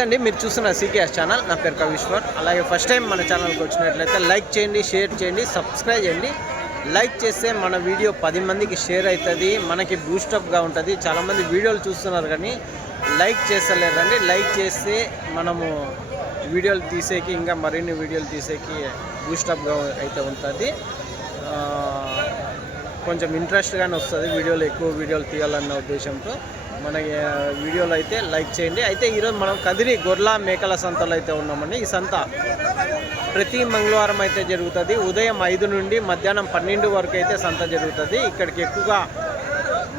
నమస్తే అండి, మీరు చూస్తున్న సికేఎస్ ఛానల్. నా పేరు కవిశ్వర్. అలాగే ఫస్ట్ టైం మన ఛానల్కి వచ్చినట్లయితే లైక్ చేయండి, షేర్ చేయండి, సబ్స్క్రైబ్ చేయండి. లైక్ చేస్తే మన వీడియో 10 మందికి షేర్ అవుతుంది, మనకి బూస్టప్గా ఉంటుంది. చాలామంది వీడియోలు చూస్తున్నారు కానీ లైక్ చేస్తలేదండి. లైక్ చేస్తే మనము వీడియోలు తీసేకి, ఇంకా మరిన్ని వీడియోలు తీసేకి బూస్టప్గా అయితే ఉంటుంది. కొంచెం ఇంట్రెస్ట్గానే వస్తుంది, వీడియోలు ఎక్కువ వీడియోలు తీయాలన్న ఉద్దేశంతో మనకి వీడియోలు అయితే లైక్ చేయండి. అయితే ఈరోజు మనం కదిరి గొర్రెల మేకల సంతలో అయితే ఉన్నామండి. ఈ సంత ప్రతి మంగళవారం అయితే జరుగుతుంది. ఉదయం 5 నుండి మధ్యాహ్నం 12 వరకు అయితే సంత జరుగుతుంది. ఇక్కడికి ఎక్కువగా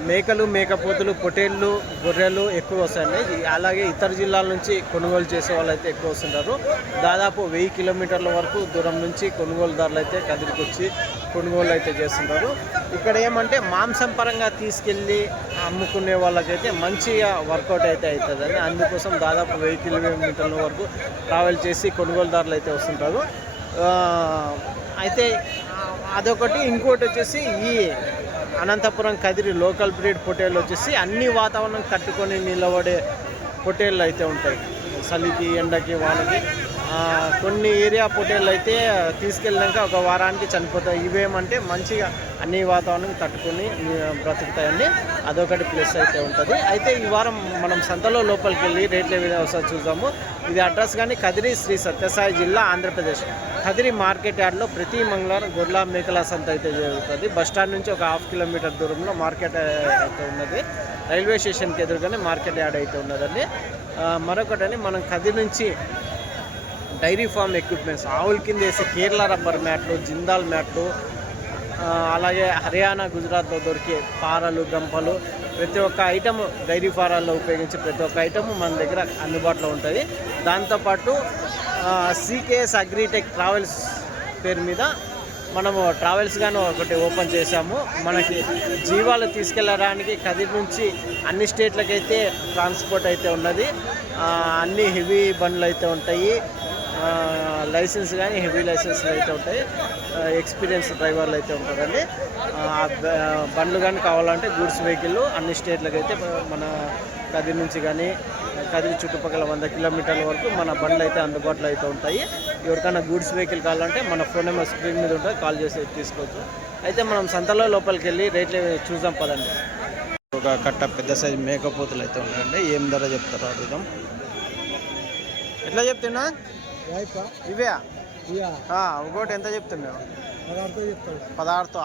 మేకలు, మేకపోతులు, పొటేళ్ళు, గొర్రెలు ఎక్కువ వస్తాయండి. అలాగే ఇతర జిల్లాల నుంచి కొనుగోలు చేసే వాళ్ళు అయితే ఎక్కువ వస్తుంటారు. దాదాపు 1000 కిలోమీటర్ల వరకు దూరం నుంచి కొనుగోలుదారులు అయితే కదిరికి వచ్చి కొనుగోలు అయితే చేస్తుంటారు. ఇక్కడ ఏమంటే మాంసం పరంగా తీసుకెళ్ళి అమ్ముకునే వాళ్ళకైతే మంచిగా వర్కౌట్ అయితే అవుతుందండి. అందుకోసం దాదాపు 1000 కిలోమీటర్ల వరకు ట్రావెల్ చేసి కొనుగోలుదారులు అయితే వస్తుంటారు. అయితే అదొకటి. ఇంకోటి వచ్చేసి ఈ అనంతపురం కదిరి లోకల్ బ్రీడ్ పొటేళ్ళు వచ్చేసి అన్ని వాతావరణం తట్టుకొని నిలబడే పొటేళ్ళు అయితే ఉంటాయి. చలికి, ఎండకి, వానకి. కొన్ని ఏరియా పొటేళ్ళు అయితే తీసుకెళ్ళాక ఒక వారానికి చనిపోతాయి. ఇవేమంటే మంచిగా అన్ని వాతావరణం తట్టుకొని బ్రతుకుతాయండి. అదొకటి ప్లస్ అయితే ఉంటుంది. అయితే ఈ వారం మనం సంతలో లోపలికి వెళ్ళి రేట్లు ఏ విధంగా వస్తాయో చూద్దాము. ఇది అడ్రస్ కానీ కదిరి శ్రీ సత్యసాయి జిల్లా, ఆంధ్రప్రదేశ్. కదిరి మార్కెట్ యార్డ్లో ప్రతి మంగళవారం గొర్రెల మేకల సంత అయితే జరుగుతుంది. బస్టాండ్ నుంచి ఒక 1/2 కిలోమీటర్ దూరంలో మార్కెట్ అయితే ఉన్నది. రైల్వే స్టేషన్కి ఎదురుగానే మార్కెట్ యార్డ్ అయితే ఉన్నదండి. మరొకటని మనం కదిరి నుంచి డైరీ ఫామ్ ఎక్విప్మెంట్స్, ఆవుల కింద వేసే కేరళ రబ్బర్ మ్యాట్లు, జిందాల్ మ్యాట్లు, అలాగే హర్యానా, గుజరాత్లో దొరికే పారలు, గంపలు, ప్రతి ఒక్క ఐటమ్ డైరీ ఫారాల్లో ఉపయోగించే ప్రతి ఒక్క ఐటమ్ మన దగ్గర అందుబాటులో ఉంటుంది. దాంతోపాటు సికేఎస్ అగ్రిటెక్ ట్రావెల్స్ పేరు మీద మనము ట్రావెల్స్ గాను ఒకటి ఓపెన్ చేశాము. మనకి జీవాలు తీసుకెళ్ళడానికి కదిరి నుంచి అన్ని స్టేట్లకైతే ట్రాన్స్పోర్ట్ అయితే ఉన్నది. అన్ని హెవీ బండ్లు అయితే ఉంటాయి, లైసెన్స్ కానీ హెవీ లైసెన్స్లు అయితే ఉంటాయి. ఎక్స్పీరియన్స్ డ్రైవర్లు అయితే ఉంటారండి. బండ్లు కానీ కావాలంటే గూడ్స్ వెహికల్ అన్ని స్టేట్లకు అయితే మన కదిరి నుంచి కానీ కదిరి చుట్టుపక్కల 100 కిలోమీటర్ల వరకు మన బండ్లు అయితే అందుబాటులో అయితే ఉంటాయి. ఎవరికైనా గూడ్స్ వెహికల్ కావాలంటే మన ఫోన్ నెంబర్ స్క్రీన్ మీద ఉంటుంది, కాల్ చేసి తీసుకోవచ్చు. అయితే మనం సంతలో లోపలికి వెళ్ళి రేట్లు చూద్దాం పదండి. ఒక కట్ట పెద్ద సైజు మేకపోతులు అయితే ఉన్నాయండి. ఏం ధర చెప్తారో అడుగుదాం. ఎట్లా చెప్తున్నా ఇవే? ఒకటి ఎంత చెప్తున్నావు? 16తో.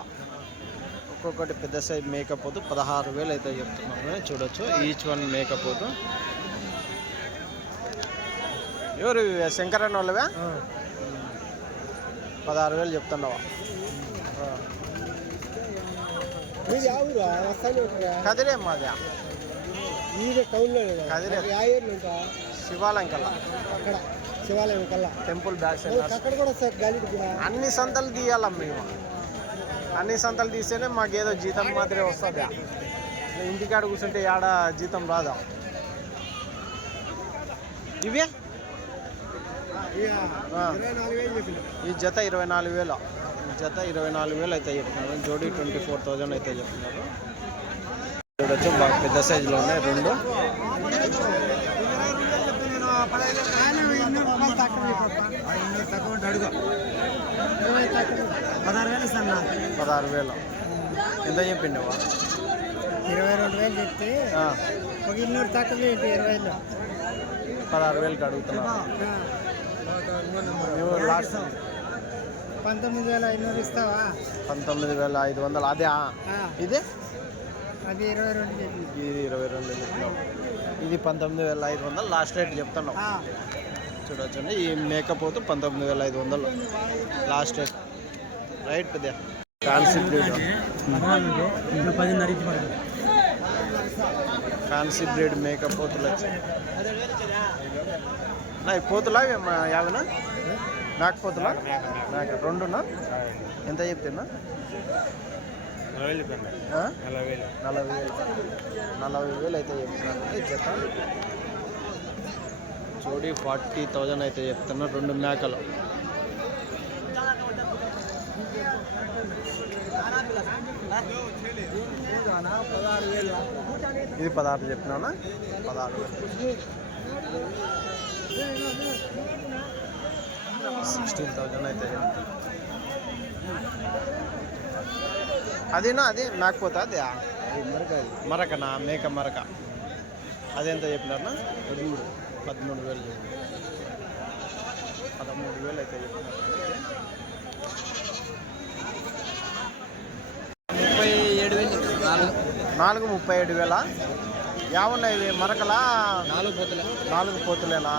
ఒక్కొక్కటి పెద్ద సైజ్ మేకపోతు 16,000 అయితే చెప్తున్నాము. చూడొచ్చు, ఈచ్ వన్ మేకపోతు. ఎవరు శంకరన్న వాళ్ళవే? 16,000 చెప్తున్నావా? కదిరే మాది, కదిరే శివాలయం కల్లా, శివాలయం కల్లా టెంపుల్ బ్యాక్ సైడ్. అన్ని సంతలు తీయాలా మేము, అన్ని సంతలు తీస్తేనే మాకేదో జీతం మాత్రమే వస్తుంది. ఇంటికాడ కూర్చుంటే ఏడ జీతం రాదా? ఇవే ఈ జత 24,000. ఈ జత 24,000 అయితే చెప్తున్నారు. జోడీ 24,000 అయితే చెప్తున్నారు. చూడొచ్చు, బాగా పెద్ద సైజులో ఉన్నాయి రెండు. 16,000 ఎంత చెప్పిండవా? 22,000 చెప్తే 16,000కి అడుగుతున్నా. లాస్ట్ 19,500 ఇస్తావా? 19,500. అదే ఇదే, అది 22 చెప్పి, ఇది 22 చెప్తున్నావు. ఇది 19,500 లాస్ట్ రేట్ చెప్తున్నావు. చూడొచ్చండి, ఈ మేకపోతు 19,500 లాస్ట్ రేట్. రైట్ పెద్ద ఫ్యాన్సీ బ్రీడ్, ఫ్యాన్సీ బ్రీడ్ మేకపోతులు వచ్చాయి. నా పోతులా యావనా? మేకపోతులా? మేక రెండునా? ఎంత చెప్తున్నా? 40,000 అయితే చెప్తున్నాను. జత జోడీ 40,000 అయితే చెప్తున్నా. రెండు మేకలు. ఇది 16 చెప్పినా. 16,000. 16,000 అయితే అదేనా అది మేకపోతా అది మరకనా మేక మరక అదెంత చెప్పినారనా 13,000 13,000 అయితే చెప్పినారు 37,000 యావున్నాయి ఇవి మరకలా 4 పోతులేనా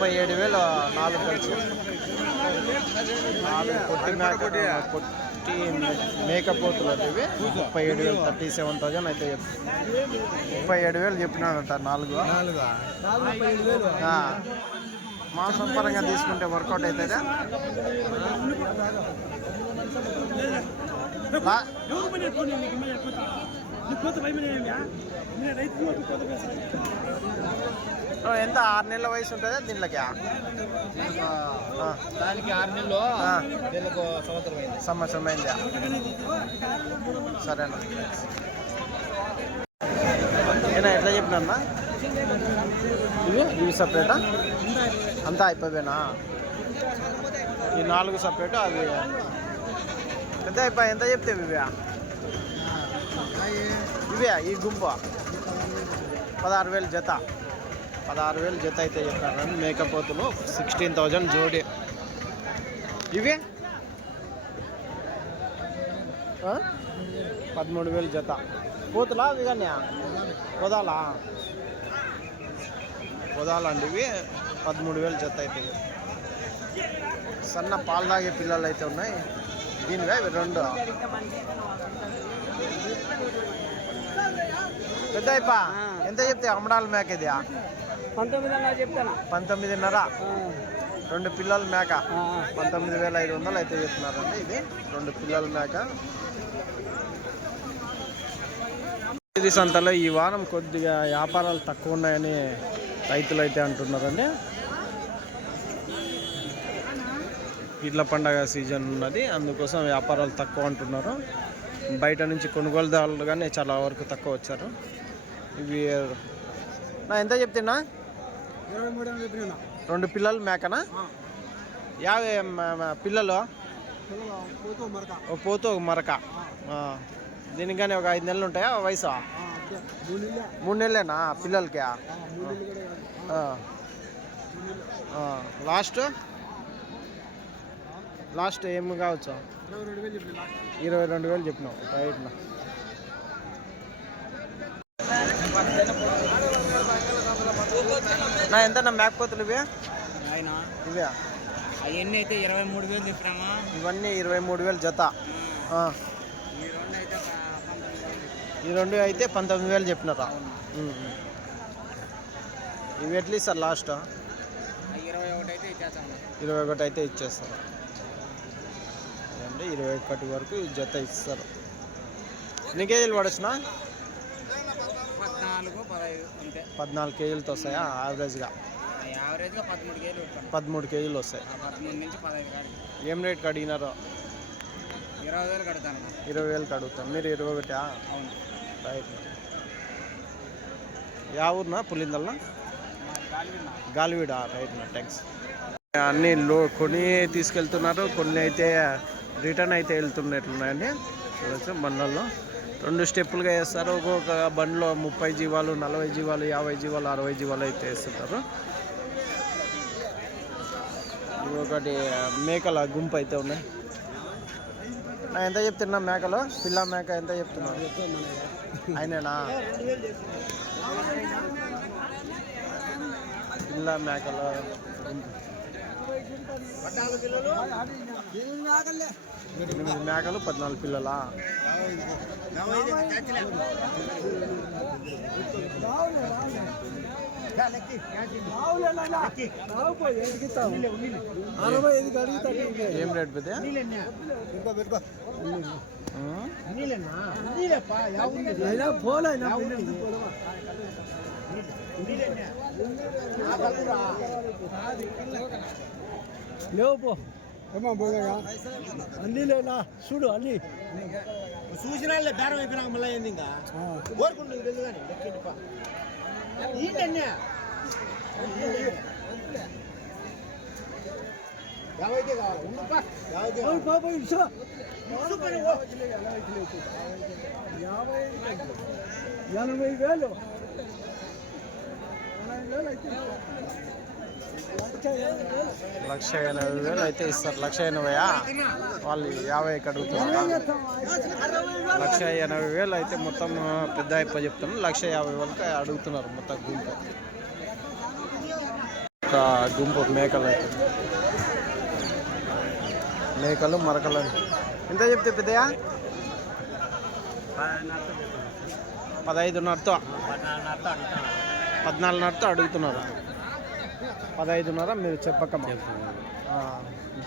37,000 4 కలిసి 4 పొట్టి మేకపోతులు ఇవి 37,000 37,000 అయితే 37,000 చెప్పినాడంట 4 మాంసం పరంగా తీసుకుంటే వర్కౌట్ అవుతుందా ఎంత 6 నెలల వయసు ఉంటుందా దీనికి దానికి 6 నెలలు దీనికి సంవత్సరం అయిందా సరేనా ఏనా ఎట్లా చెప్పినా ఇవి సపరేటా అంతా అయిపోయినా ఈ 4 సపరేట్ అవి పెద్ద అయిపోయి ఎంత చెప్తావు ఇవే ఈ గుంపు 16,000 జత 16,000 జత అయితే చెప్తారు మేకపోతులు 16,000 జోడి ఇవి 13,000 జత పోతులా అవి కానీ పొదాలండి ఇవి 13,000 జత అయితే సన్న పాలు తాగే పిల్లలు అయితే ఉన్నాయి దీనివే ఇవి 2 పెద్ద అయిపా ఎంత చెప్తే అమ్మడాల మేక ఇది 19,500 చెప్తాను 19,500 2 పిల్లల మేక 19,500 అయితే చెప్తున్నారండి ఇది 2 పిల్లల మేక ఇది సంతలో ఈ వారం కొద్దిగా వ్యాపారాలు తక్కువ ఉన్నాయని రైతులు అయితే అంటున్నారండి పీర్ల పండగ సీజన్ ఉన్నది అందుకోసం వ్యాపారాలు తక్కువ అంటున్నారు బయట నుంచి కొనుగోలుదారులు కానీ చాలా వరకు తక్కువ వచ్చారు ఇవి నా ఎంత చెప్తున్నా 2 పిల్లలు మేకనా యాభై పిల్లలు ఓ పోతూ ఒక మరక దీనికి కానీ ఒక 5 నెలలు ఉంటాయా వయసు 3 నెలలేనా పిల్లలకి లాస్ట్ ఏమి కావచ్చు 22,000 చెప్పినావు రైట్నా నా ఎంత మేకపోతులు ఇవే ఇవే అవన్నీ అయితే 23,000 చెప్పినామా ఇవన్నీ 23,000 జత ఈ 2 అయితే 19,000 చెప్పినారా ఇవి ఎట్లీ సార్ లాస్ట్ 21 అయితే ఇచ్చేస్తారు అంటే 21 వరకు జత ఇస్తారు ఎన్ని కేజీలు పడొచ్చునా 14 కేజీలతో వస్తాయా యావరేజ్గా 13 కేజీలు వస్తాయి ఏం రేట్కి అడిగినారో 20,000 అడుగుతాం మీరు 21 రైట్ యా ఊరునా పులిందల్నా గాలివీడ రైట్నా థ్యాంక్స్ అన్నీ కొని తీసుకెళ్తున్నారు కొన్ని అయితే రిటర్న్ అయితే వెళ్తున్నట్లున్నాయండి చూడొచ్చు బండ్లలో 2 స్టెప్పులుగా వేస్తారు ఒక్కొక్క బండిలో 30 జీవాలు 40 జీవాలు 50 జీవాలు 60 జీవాలు అయితే వేస్తుంటారు ఒకటి మేకల గుంపు అయితే ఉన్నాయి ఎంత చెప్తున్నా మేకలో పిల్ల మేక ఎంత చెప్తున్నా ఆయనేనా పిల్ల మేకలో 8 మేకలు 14 పిల్లలా ఏం రేట్ పెద్ద లేవు పో ఏమో పోగా అన్నీ లేనా చూడు అన్నీ చూసిన బేరం అయిపోయినా మళ్ళీ ఏంది ఇంకా కోరుకుంటుంది కానీ బాబా ఇచ్చా 80,000 1,80,000 అయితే ఇస్తారు. 1,80,000 వాళ్ళు 50 అడుగుతున్నారు. 1,80,000 అయితే మొత్తం పెద్ద అయిపో చెప్తాను. 1,50,000 అడుగుతున్నారు మొత్తం గుంపు. ఒక గుంపు మేకలు అయితే మేకలు మరకలు ఎంత చెప్తే పెద్దయా 15,500తో 14,500తో అడుగుతున్నారు. 15,500 మీరు చెప్పకమ్మా.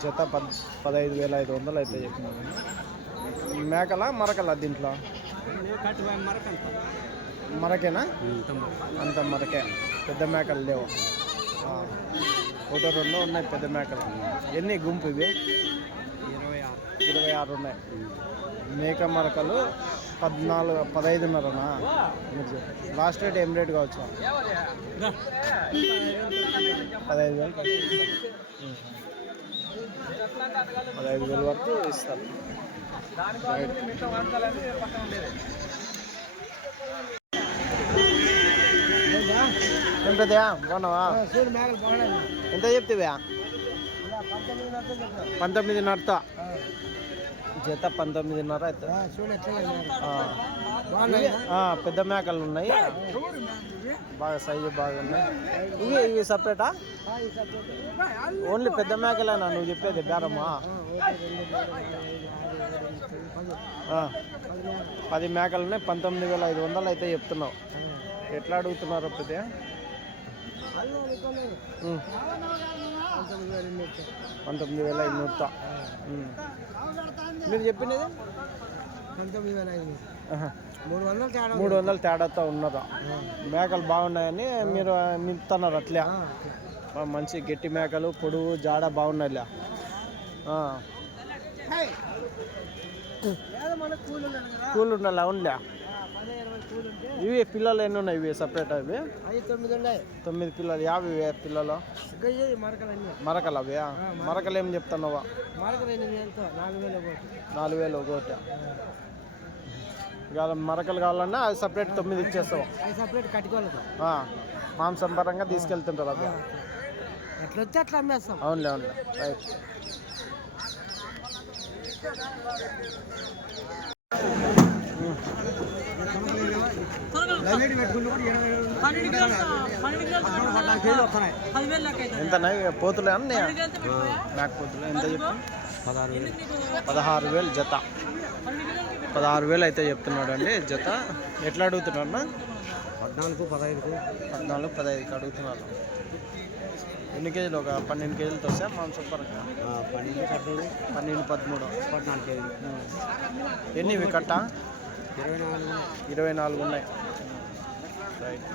జత 15,500 అయితే చెప్పినారు. మేకల మరకల దీంట్లో మరకేనా? అంత మరకే. పెద్ద మేకలు లేవు. ఒకటో రెండో ఉన్నాయి పెద్ద మేకలు. ఎన్ని గుంపు ఇవి? 26 ఉన్నాయి. మేక మరకలు 15,500నా? లాస్ట్ రేట్ ఏం రేట్ కావచ్చు? 15,000 15,000 వరకు ఇస్తారు. ఏం పెద్దయా బాగున్నావా? ఎంత చెప్తావా? 19,500 జత 19,500 అయితే. పెద్ద మేకలు ఉన్నాయి, బాగా సైజు బాగున్నాయి. ఇవి సపరేటా? ఓన్లీ పెద్ద మేకలేనా నువ్వు చెప్పేది బేరమ్మా? 10 మేకలు ఉన్నాయి. 19,500 అయితే చెప్తున్నావు. ఎట్లా అడుగుతున్నారు పెద్ద? 19,500. మీరు చెప్పినది 300 తేడాతో ఉన్నదా? మేకలు బాగున్నాయని మీరు నింపుతున్నారు అట్లా. మంచి గట్టి మేకలు, పొడుగు జాడ బాగున్నాయిలే. కూల్ ఉండాలి. అవునులే. ఇవి పిల్లలు ఎన్ని ఉన్నాయి? ఇవి సపరేట్ ఇవి 9 పిల్లలు. 50 పిల్లలు మరకలు. అవి మరకలు ఏం చెప్తున్నావా? 4,000 ఒకటి. ఇక మరకలు కావాలన్నా అది సపరేట్ 9 ఇచ్చేస్తావు. మాంసం పరంగా తీసుకెళ్తుంటారు అవి. ఎట్లా వచ్చి అట్లా అమ్మేస్తాం. అవునులే అవునులే. రైట్. ఎంత పోతులే అన్న మేక పోతులు ఎంత చెప్పి? 16,000 జత. 16,000 అయితే చెప్తున్నాడు అండి జత. ఎట్లా అడుగుతున్నాడు అన్న? 14, 15 అడుగుతున్నారు. ఎన్ని కేజీలు? ఒక 12 కేజీలతో వస్తాయి మాంసం పరంగా? 12, 13, 14 కేజీలు. ఎన్ని ఇవి కట్ట? 24 ఉన్నాయి. రైట్.